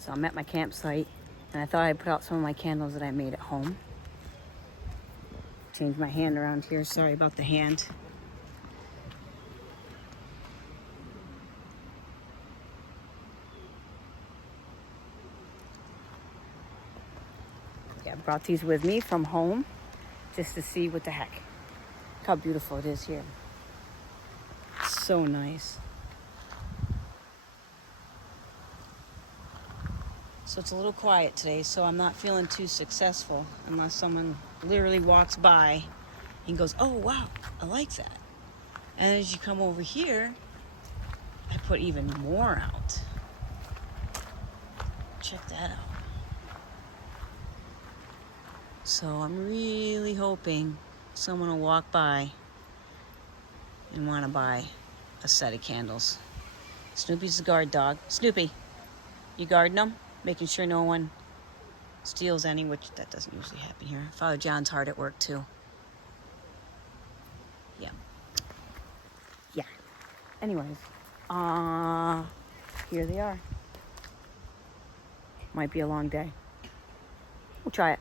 So I'm at my campsite, and I thought I'd put out some of my candles that I made at home. Change my hand around here. Sorry about the hand. Yeah, I brought these with me from home just to see what the heck. Look how beautiful it is here. It's so nice. So it's a little quiet today, so I'm not feeling too successful unless someone literally walks by and goes, oh wow, I like that. And as you come over here, I put even more out. Check that out. So I'm really hoping someone will walk by and want to buy a set of candles. Snoopy's the guard dog. Snoopy, you guarding them? Making sure no one steals any, which that doesn't usually happen here. Father John's hard at work too. Yeah. Yeah. Anyways, here they are. Might be a long day. We'll try it.